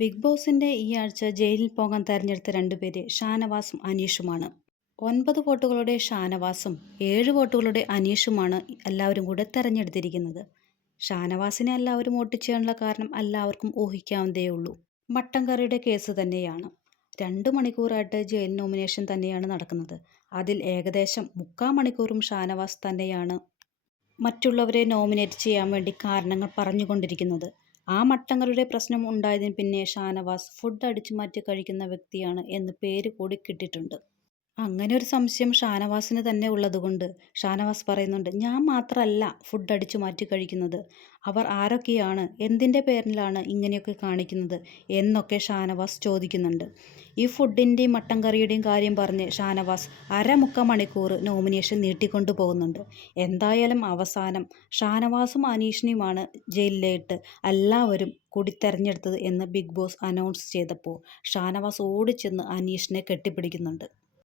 Big ബോസിന്റെ ഈ ആഴ്ച ജയിലിൽ പോകാൻ തെരഞ്ഞെടുത്ത രണ്ടുപേര് ഷാനവാസും അനീഷുമാണ്. 9 വോട്ടുകളുടെ ഷാനവാസും 7 വോട്ടുകളുടെ അനീഷുമാണ് എല്ലാവരും കൂടെ തെരഞ്ഞെടുത്തിരിക്കുന്നത്. ഷാനവാസിനെ എല്ലാവരും വോട്ട് ചെയ്യാനുള്ള കാരണം എല്ലാവർക്കും ഊഹിക്കാവുന്നതേയുള്ളൂ. മട്ടൻ കറിയുടെ കേസ് തന്നെയാണ്. 2 മണിക്കൂറായിട്ട് ജയിൽ നോമിനേഷൻ തന്നെയാണ് നടക്കുന്നത്. അതിൽ ഏകദേശം 3/4 മണിക്കൂറും ഷാനവാസ് തന്നെയാണ് മറ്റുള്ളവരെ നോമിനേറ്റ് ചെയ്യാൻ വേണ്ടി കാരണങ്ങൾ പറഞ്ഞുകൊണ്ടിരിക്കുന്നത്. ആ മട്ടങ്ങളുടെ പ്രശ്നം ഉണ്ടായതിന് പിന്നെ ഷാനവാസ് ഫുഡ് അടിച്ചു മാറ്റി കഴിക്കുന്ന വ്യക്തിയാണ് എന്ന് പേര് കൂടി കിട്ടിയിട്ടുണ്ട്. അങ്ങനെ ഒരു സംശയം ഷാനവാസിന് തന്നെ ഉള്ളതുകൊണ്ട് ഷാനവാസ് പറയുന്നുണ്ട്, ഞാൻ മാത്രമല്ല ഫുഡ് അടിച്ചു മാറ്റി കഴിക്കുന്നത്, അവർ ആരൊക്കെയാണ്, എന്തിൻ്റെ പേരിലാണ് ഇങ്ങനെയൊക്കെ കാണിക്കുന്നത് എന്നൊക്കെ ഷാനവാസ് ചോദിക്കുന്നുണ്ട്. ഈ ഫുഡിൻ്റെയും മട്ടൻ കറിയുടെയും കാര്യം പറഞ്ഞ് ഷാനവാസ് 1/4 മണിക്കൂർ നോമിനേഷൻ നീട്ടിക്കൊണ്ടു പോകുന്നുണ്ട്. എന്തായാലും അവസാനം ഷാനവാസും അനീഷിനെയുമാണ് ജയിലിലേട്ട് എല്ലാവരും കൂടി തെരഞ്ഞെടുത്തത് എന്ന് ബിഗ് ബോസ് അനൗൺസ് ചെയ്തപ്പോൾ ഷാനവാസ് ഓടിച്ചെന്ന് അനീഷിനെ കെട്ടിപ്പിടിക്കുന്നുണ്ട്.